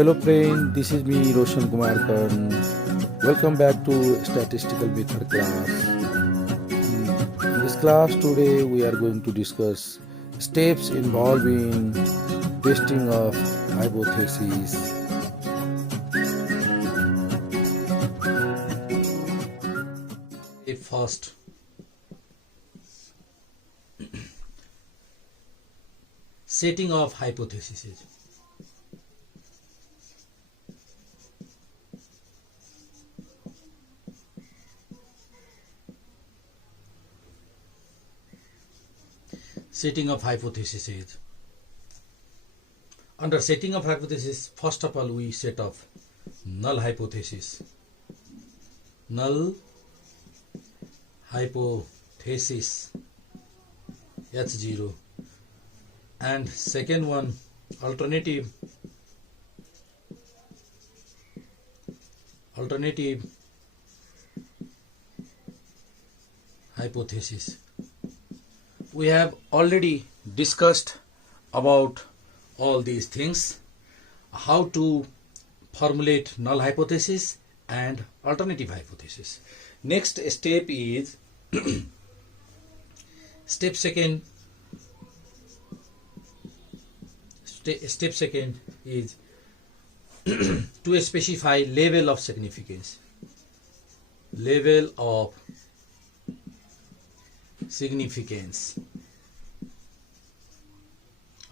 Hello friend, this is me Roshan Kumar Khan. Welcome back to Statistical Method class. In this class today we are going to discuss steps involved in testing of hypothesis. First, setting of hypotheses. Setting of hypotheses. Under setting of hypothesis, first of all we set up null hypothesis. Null hypothesis H0, and second one alternative hypothesis. We have already discussed about all these things, how to formulate null hypothesis and alternative hypothesis. Next step is step second is to specify level of significance.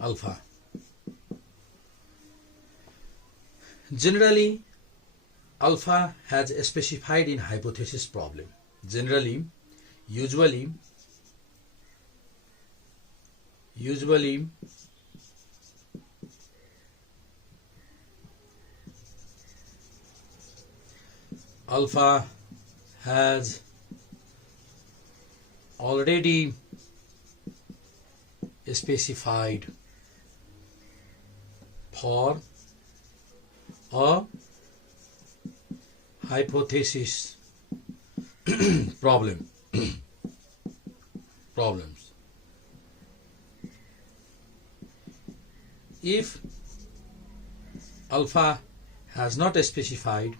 Alpha. Generally, alpha has specified in hypothesis problem. Usually alpha has already specified for a hypothesis problems. If alpha has not specified,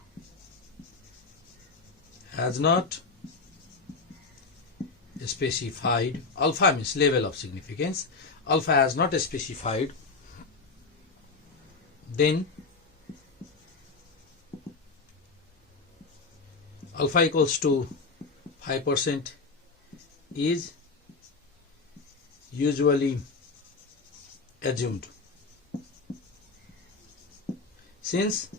alpha means level of significance, alpha has not specified, then alpha equals to 5% is usually assumed. Since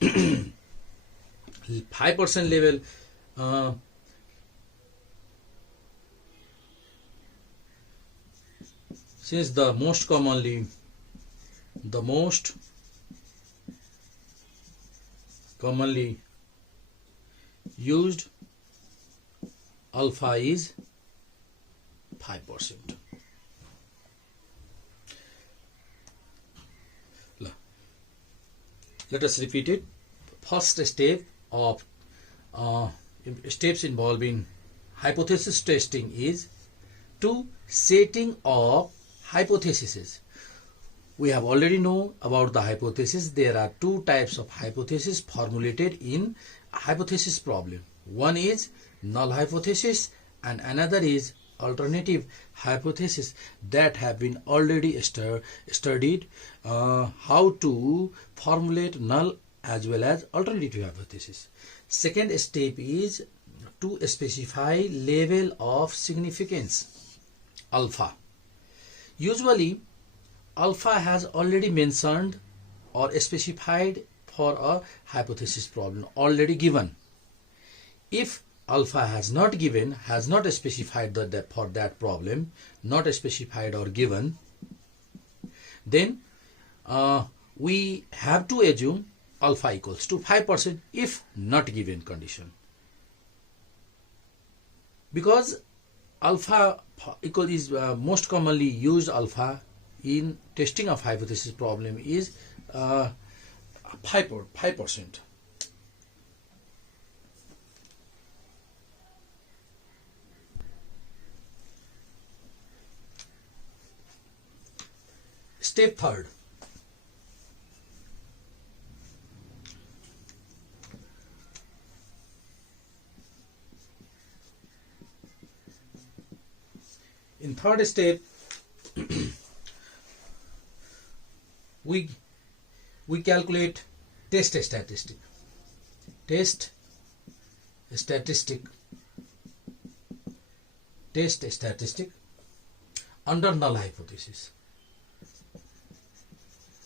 5% level since the most commonly used alpha is 5%. Let us repeat it. First step of steps involved in hypothesis testing is to setting of hypotheses. We have already known about the hypothesis. There are two types of hypothesis formulated in a hypothesis problem. One is null hypothesis and another is alternative hypothesis that have been already studied, how to formulate null as well as alternative hypothesis. Second step is to specify level of significance, alpha. Usually alpha has already mentioned or specified for a hypothesis problem, already given. If alpha has not specified for that problem, not specified or given, then we have to assume alpha equals to 5% if not given condition. Because alpha equal is most commonly used alpha in testing of hypothesis problem is 5%. Step third. In third step, we calculate test statistic. Test statistic under null hypothesis.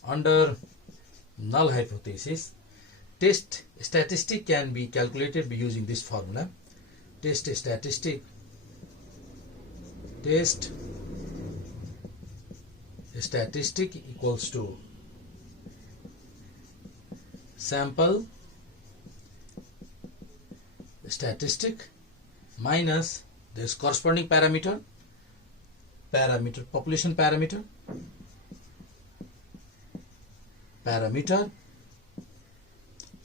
Under null hypothesis, test statistic can be calculated by using this formula. Test statistic equals to sample statistic minus this corresponding parameter, population parameter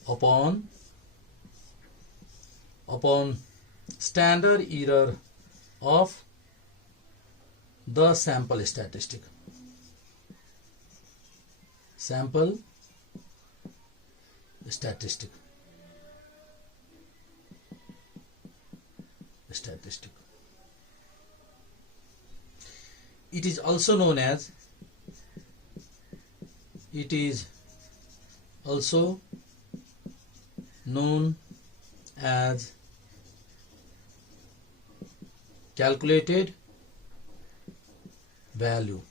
upon standard error of the sample statistic. It is also known as calculated value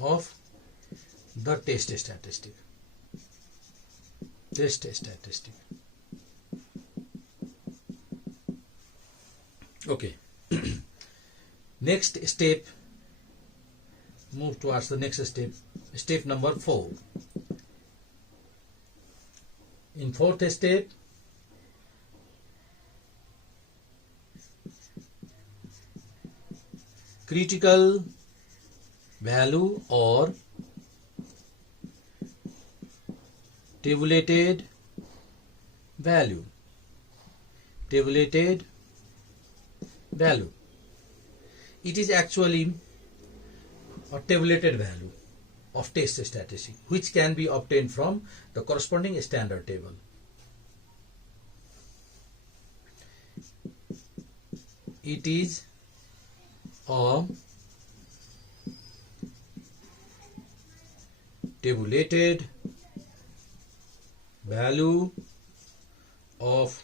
of the test statistic. Okay. Next step, move towards the next step. Step number 4. In fourth step, critical value or tabulated value. It is actually a tabulated value of test statistic which can be obtained from the corresponding standard table. It is a tabulated value of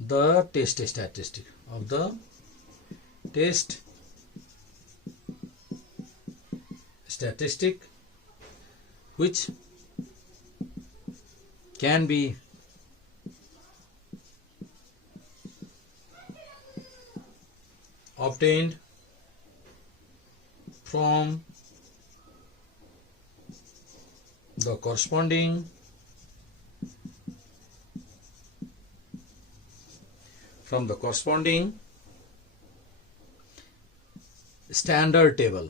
the test statistic which can be obtained from the corresponding standard table.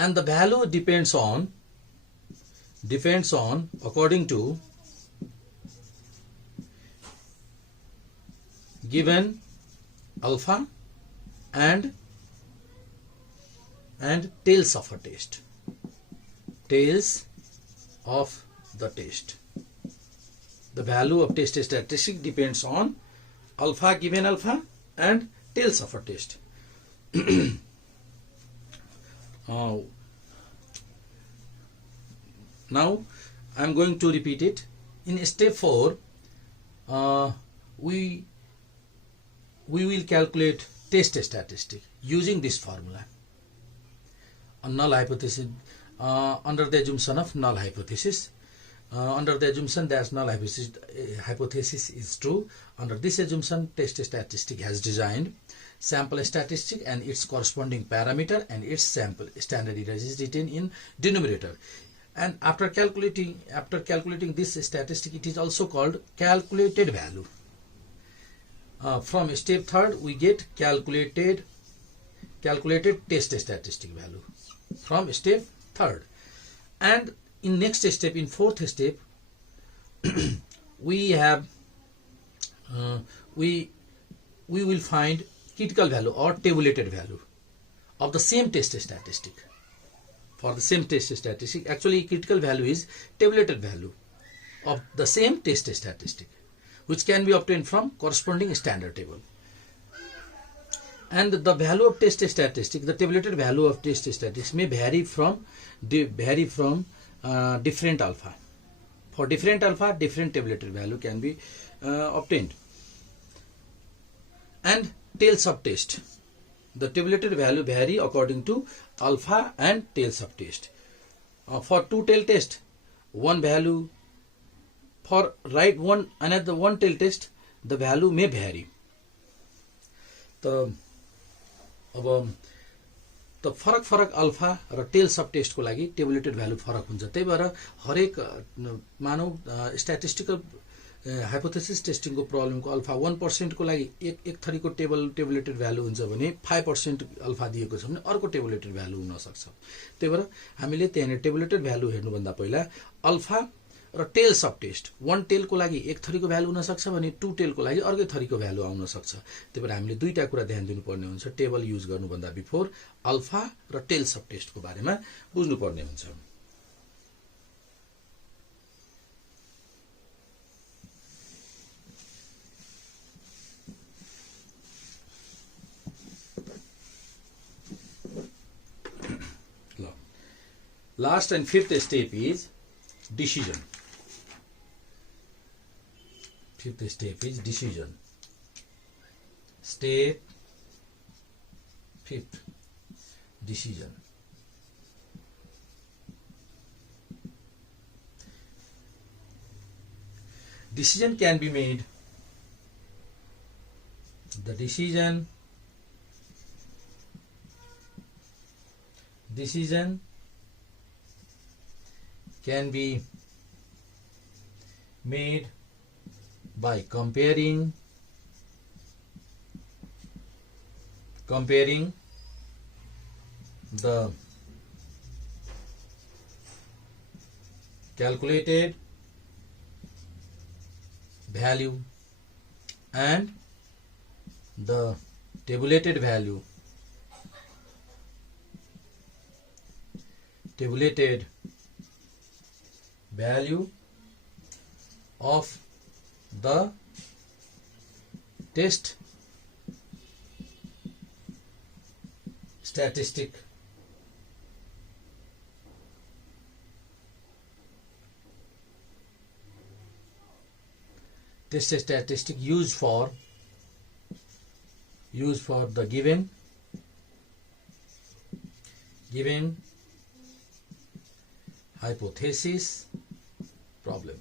And the value depends on according to given alpha and tails of a test. The value of test statistic depends on alpha, given alpha, and tails of a test. Now I am going to repeat it. In step 4, we will calculate test statistic using this formula. A null hypothesis, under the assumption of null hypothesis. Under the assumption that null hypothesis is true, under this assumption, test statistic has designed sample statistic and its corresponding parameter and its sample standard error is written in denominator. And after calculating this statistic, it is also called calculated value. From step 3rd, we get calculated test statistic value from step 3rd. And in next step, in 4th step, we have we will find critical value or tabulated value of the same test statistic. for the same test statistic. Actually, critical value is tabulated value of the same test statistic, which can be obtained from corresponding standard table. And the value of test statistic, the tabulated value of test statistics may vary from different alpha. For different alpha, different tabulated value can be obtained. And tails of test, the tabulated value vary according to alpha and tails of test. For two-tail test, one value. For another one-tail test, the value may vary. अब त फरक alpha र tails of टेस्टको लागि tabulated value फरक हुन्छ। त्यही भएर हरेक मानव स्ट्याटिस्टिकल हाइपोथेसिस टेस्टिङको प्रब्लमको अल्फा 1% को लागि एक थरीको टेबुलेटेड भ्यालु हुन्छ भने 5% अल्फा दिएको छ भने अर्को टेबुलेटेड भ्यालु हुन सक्छ। त्यही भएर हामीले त्यहाँ टेबुलेटेड भ्यालु हेर्नुभन्दा पहिला अल्फा र टेल्स अफ टेस्ट, वन टेलको लागि एक थरीको भ्यालु हुन सक्छ भने टू टेलको लागि अर्कै थरीको भ्यालु आउन सक्छ। त्यही भएर हामीले दुईटा कुरा ध्यान दिनुपर्ने हुन्छ। टेबल युज गर्नुभन्दा बिफोर अल्फा र टेल्स अफ टेस्टको बारेमा बुझ्नुपर्ने हुन्छ। Last and fifth step is decision. Fifth step is decision. Step fifth, decision. Decision can be made. The decision can be made by comparing the calculated value and the tabulated value of the test statistic used for the given hypothesis problem.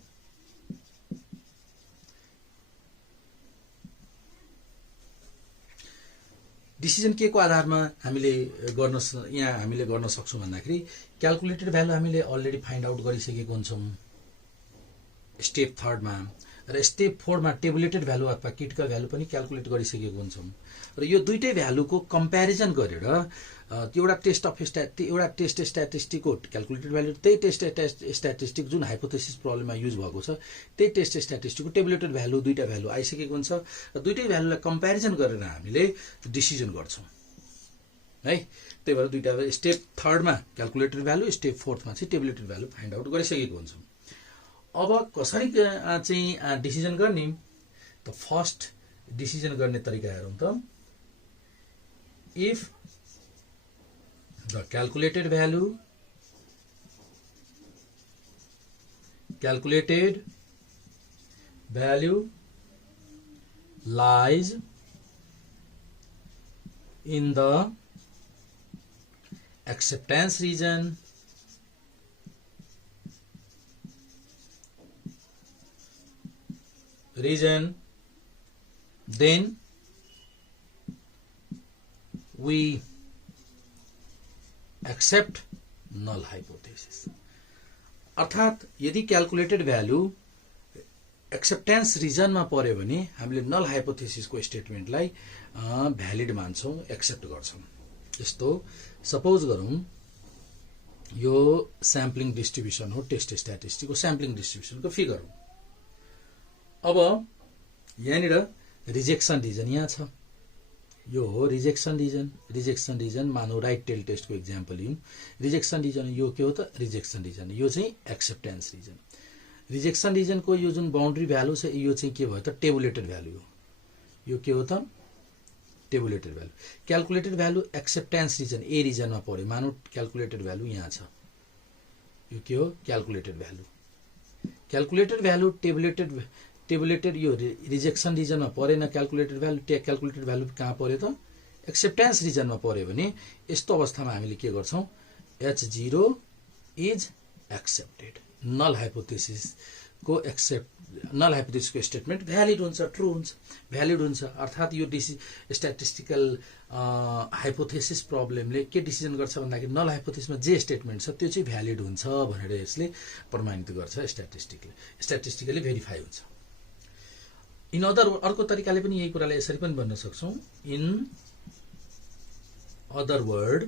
Decision के को आधारमा हामीले गर्न सक्छौं भन्दाखेरि calculated value हामीले already find out गरिसकेको हुन्छौं स्टेप 3 मा, र स्टेप 4 मा टेबुलेटेड भ्यालु अथवा क्रिटिकल भ्यालु पनि क्याल्कुलेट गरिसकेको हुन्छौं। र यो दुईटै भ्यालुको कम्प्यारिजन गरेर एउटा टेस्ट स्ट्याटिस्टिकको क्याल्कुलेटेड भ्यालु, त्यही टेस्ट स्ट्याटिस्टिक जुन हाइपोथेसिस प्रब्लममा युज भएको छ त्यही टेस्ट स्ट्याटिस्टिकको टेबुलेटेड भ्यालु दुईटा भ्यालु आइसकेको हुन्छ र दुईटै भ्यालुलाई कम्प्यारिजन गरेर हामीले डिसिजन गर्छौं है। त्यही भएर दुईटा स्टेप 3 मा क्याल्कुलेटेड भ्यालु, स्टेप 4 मा चाहिँ टेबुलेटेड भ्यालु फाइन्ड आउट गरिसकेको हुन्छौं। अब कसरी चाहिँ डिसिजन गर्ने, त फर्स्ट डिसिजन गर्ने तरिका हेरौं त। If the calculated value lies in the acceptance region then we accept null hypothesis. अर्थात यदि क्याल्कुलेटेड भ्यालु एक्सेप्टेन्स रिजनमा पर्यो भने हामीले नल हाइपोथेसिसको स्टेटमेन्टलाई भ्यालिड मान्छौं, एक्सेप्ट गर्छौं। जस्तो सपोज गरौं यो स्याम्पलिङ डिस्ट्रिब्युसन हो, टेस्ट स्ट्याटिस्टिकको स्याम्पलिङ डिस्ट्रिब्युसनको फिगर हो। अब यहाँनिर रिजेक्सन रिजन यहाँ छ, यो हो रिजेक्सन रिजन मानौ राइट टेल टेस्टको इक्जाम्पल लिउँ रिजेक्सन रिजन यो के हो त रिजेक्सन रिजन यो चाहिँ एक्सेप्टेन्स रिजन रिजेक्सन रिजनको यो जुन बाउन्ड्री भ्यालु छ यो चाहिँ के भयो त टेबुलेटेड भ्यालु हो यो के हो त tabulated value calculated value acceptance region ए रिजनमा पर्यो मानौ क्याल्कुलेटेड भ्यालु यहाँ छ यो के हो क्याल्कुलेटेड भ्यालु टेबुलेटेड यो रिजेक्सन रिजनमा परेन क्याल्कुलेटेड भ्यालु कहाँ पर्यो त एक्सेप्टेन्स रिजनमा पर्यो भने यस्तो अवस्थामा हामीले के गर्छौं H0 इज एक्सेप्टेड नल हाइपोथेसिसको स्टेटमेन्ट भ्यालिड हुन्छ ट्रू हुन्छ भ्यालिड हुन्छ अर्थात् यो स्ट्याटिस्टिकल हाइपोथेसिस प्रब्लमले के डिसिजन गर्छ भन्दाखेरि नल हाइपोथेसिसमा जे स्टेटमेन्ट छ त्यो चाहिँ भ्यालिड हुन्छ भनेर यसले प्रमाणित गर्छ स्ट्याटिस्टिकली भेरिफाई हुन्छ इन अदर अर्को तरिकाले पनि यही कुरालाई यसरी पनि भन्न सक्छौं in other word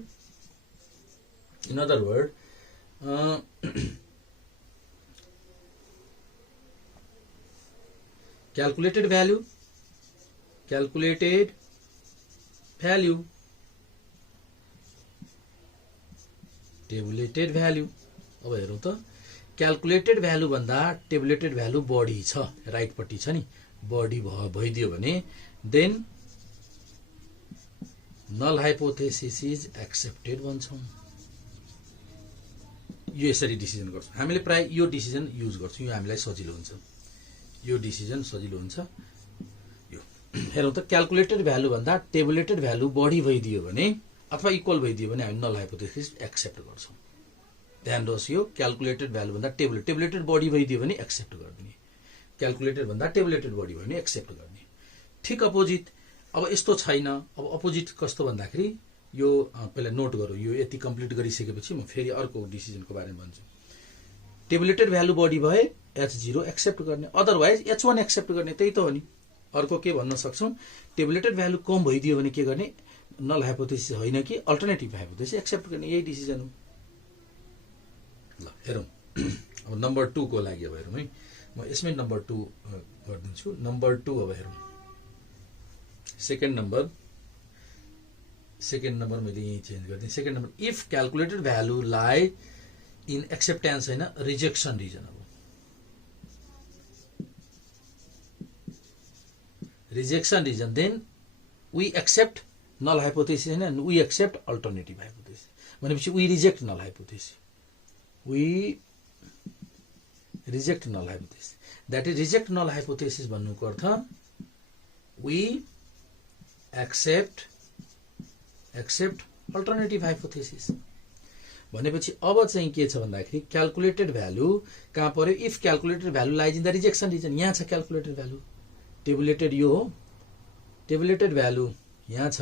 calculated value tabulated value अब हेरौं त क्याल्कुलेटेड भ्यालु भन्दा टेबुलेटेड भ्यालु बढी छ राइट पट्टि छ नि बढी भइदियो भने then null hypothesis is accepted भन्छौं यो यसरी डिसिजन गर्छौं हामीले प्राय यो डिसिजन युज गर्छौं यो हामीलाई सजिलो हुन्छ यो डिसिजन सजिलो हुन्छ यो हेरौं त क्याल्कुलेटेड भ्यालु भन्दा टेबुलेटेड भ्यालु बढी भइदियो भने अथवा इक्वल भइदियो भने हामी नल हाइपोथेसिस एक्सेप्ट गर्छौं ध्यान दिनुहोस् यो क्याल्कुलेटेड भ्यालु भन्दा टेबुलेटेड बढी भइदियो भने एक्सेप्ट गर्ने क्याल्कुलेटेड भन्दा टेबुलेटेड बढी भयो भने एक्सेप्ट गर्ने ठीक अपोजिट अब यस्तो छैन अब अपोजिट कस्तो भन्दाखेरि यो पहिला नोट गरौँ यो यति कम्प्लिट गरिसकेपछि म फेरि अर्को डिसिजनको बारेमा भन्छु टेबुलेटेड भ्यालु बढी भए H0 एक्सेप्ट गर्ने अदरवाइज H1 एक्सेप्ट गर्ने त्यही त हो नि अर्को के भन्न सक्छौं टेबुलेटेड भ्यालु कम भइदियो भने के गर्ने नल हाइपोथेसिस होइन कि अल्टरनेटिभ हाइपोथेसिस एक्सेप्ट गर्ने यही डिसिजन हो ल हेरौं अब नम्बर 2 को लागि अब हेरौं है म यसमै नम्बर 2 गर्दिन्छु नम्बर 2 अब हेरौं सेकेन्ड नम्बर मैले यही चेन्ज गर्दिन second number if calculated value लाई इन एक्सेप्टेन्स हैन रिजेक्सन रिजन अब rejection region then we accept null hypothesis हैन वी एक्सेप्ट अल्टरनेटिभ हाइपोथेसिस भनेपछि we reject null hypothesis that is reject null hypothesis भन्नुको अर्थ वी एक्सेप्ट अल्टरनेटिभ हाइपोथेसिस भनेपछि अब चाहिँ के छ भन्दाखेरि क्याल्कुलेटेड भ्यालु कहाँ पर्यो if calculated value lies in the rejection region यहाँ छ क्याल्कुलेटेड भ्यालु टेबुलेटेड यो हो टेबुलेटेड भ्यालु यहाँ छ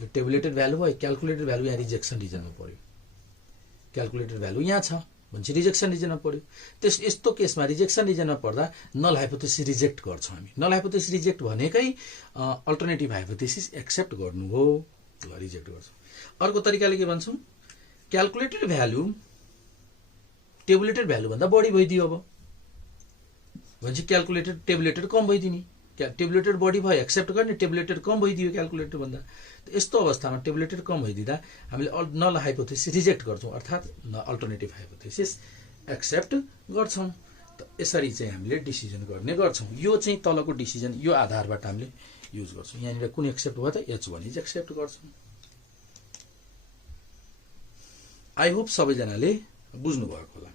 यो टेबुलेटेड भ्यालु हो क्याल्कुलेटेड भ्यालु यहाँ रिजेक्सन रिजनमा पर्यो क्याल्कुलेटेड भ्यालु यहाँ छ भनेपछि रिजेक्सन रिजनमा पर्यो यस्तो केसमा रिजेक्सन रिजनमा पर्दा नल हाइपोथेसिस रिजेक्ट गर्छौं हामी नल हाइपोथेसिस रिजेक्ट भनेकै अल्टरनेटिभ हाइपोथेसिस एक्सेप्ट गर्नु हो रिजेक्ट गर्छौं अर्को तरिकाले के भन्छौं क्याल्कुलेटेड भ्यालु टेबुलेटेड भ्यालु भन्दा बढी भइदियो अब भनेपछि टेबुलेटेड कम भइदिने टेबुलेटेड बढी भयो एक्सेप्ट गर्ने टेबुलेटेड कम भइदियो क्याल्कुलेटेड भन्दा यस्तो अवस्थामा टेबुलेटेड कम भइदिँदा हामीले नल हाइपोथेसिस रिजेक्ट गर्छौं अर्थात् अल्टरनेटिभ हाइपोथेसिस एक्सेप्ट गर्छौं त यसरी चाहिँ हामीले डिसिजन गर्ने गर्छौं यो चाहिँ तलको डिसिजन यो आधारबाट हामीले युज गर्छौं यहाँनिर कुन एक्सेप्ट भयो त H1 इज एक्सेप्ट गर्छौं आई होप सबैजनाले बुझ्नु भएको होला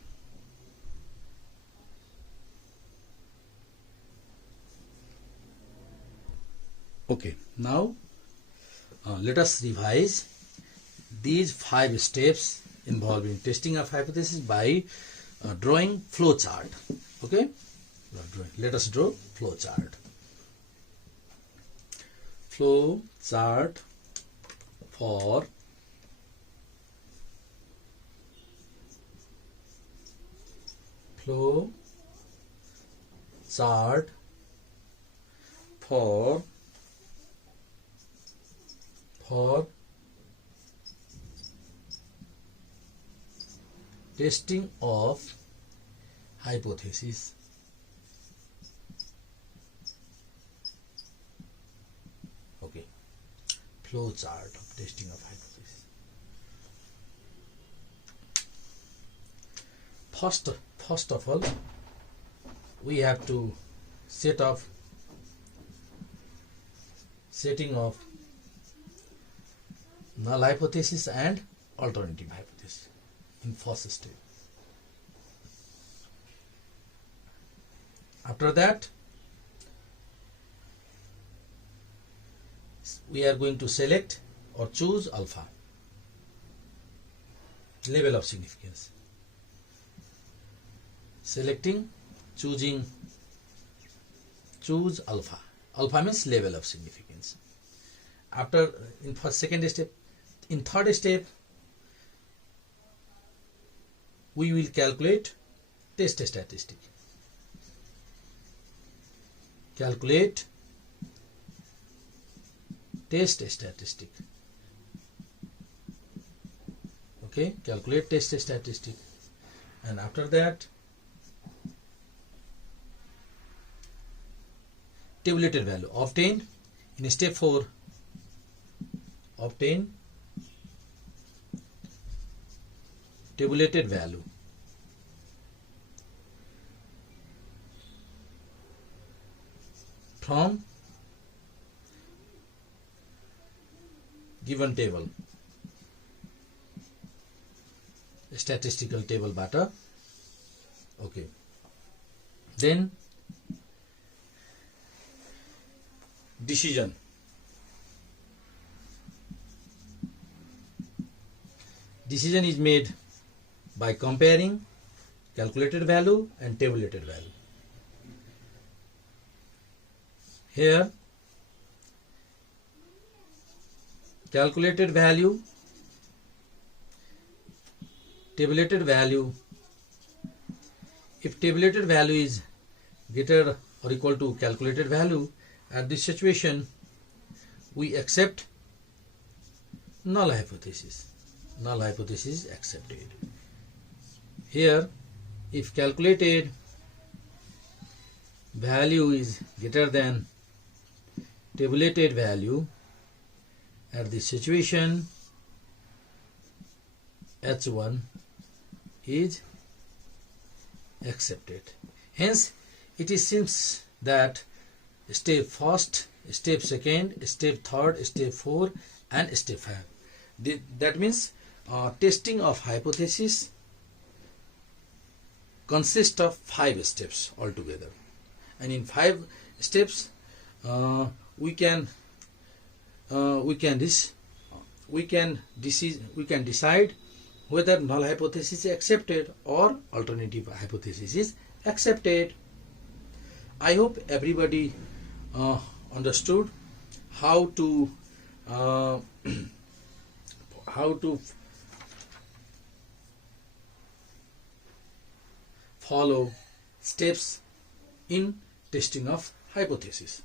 Okay, now let us revise these 5 steps involving testing of hypothesis by drawing flow chart. Okay, let us draw flow chart. Flow chart for testing of hypothesis. Okay, flow chart of testing of hypothesis. First of all, we have to setting of null hypothesis and alternative hypothesis in first step. After that, we are going to select or choose alpha, level of significance. Selecting, choose alpha. Alpha means level of significance. After, in second step, in third step, we will calculate test statistic. Calculate test statistic. Okay, calculate test statistic. And after that, tabulated value obtained in step 4. Obtain tabulated value from given table, statistical table बाट. Okay, then decision. Decision is made by comparing calculated value and tabulated value. Here, calculated value, tabulated value. If tabulated value is greater or equal to calculated value, at this situation, we accept null hypothesis. Null hypothesis is accepted. Here, if calculated value is greater than tabulated value, at this situation, H1 is accepted. Hence, it seems that step first, step second, step third, step 4 and step 5. That means testing of hypothesis consists of 5 steps altogether. And in 5 steps, we can decide whether null hypothesis is accepted or alternative hypothesis is accepted. I hope everybody understood how to follow steps in testing of hypothesis.